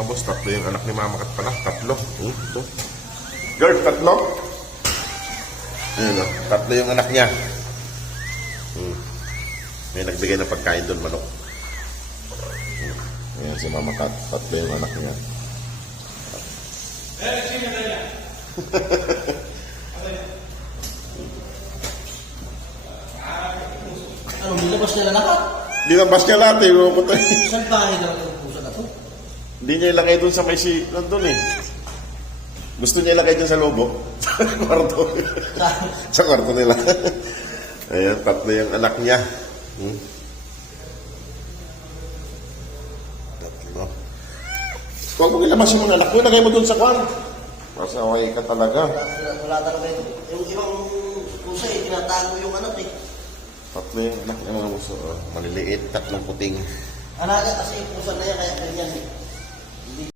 mga boss. Tatlo yung anak ni Mama Kat pala. Tatlo. Ito. Girl, tatlo. Ayun o. Tatlo yung anak niya. May nagbigay ng pagkain doon, manok. Ayan si Mama Kat. Tatlo yung anak niya. Ano, nilabas nila lahat? Dinabas niya lahat eh. Saan bahay daw yung pusa na to? Hindi niya ilagay doon sa may nandun eh. Gusto niya ilagay doon sa lobo. Sa kwarto. Sa kwarto nila. Ayan, tatlo yung anak niya. Tatlo. Huwag mong ilabas yung mga anak mo. Ilagay mo doon sa kwarto. Masaway ka talaga. Wala talaga ito. Yung ibang pusa eh, tinatago yung anak eh. Tatlo yung anak niya mga muso. Maliliit, tatlong puting. Alaga kasi yung pusa na yan, kaya ganyan eh.